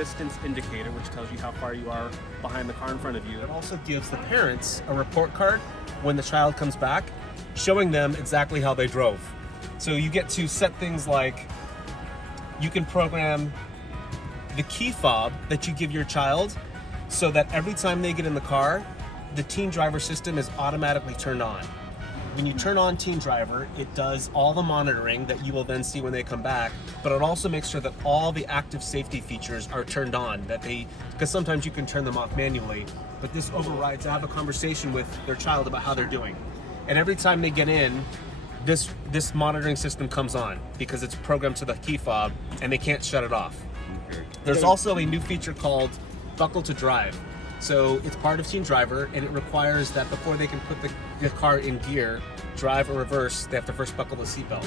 distance indicator, which tells you how far you are behind the car in front of you. It also gives the parents a report card when the child comes back, showing them exactly how they drove. So you get to set things like, you can program the key fob that you give your child so that every time they get in the car, the teen driver system is automatically turned on. When you turn on Teen Driver, it does all the monitoring that you will then see when they come back, but it also makes sure that all the active safety features are turned on, because sometimes you can turn them off manually, but this overrides to have a conversation with their child about how they're doing. And every time they get in, this monitoring system comes on because it's programmed to the key fob and they can't shut it off. Okay. There's also a new feature called Buckle to Drive. So it's part of Teen Driver, and it requires that before they can put the car in gear, drive or reverse, they have to first buckle the seatbelt.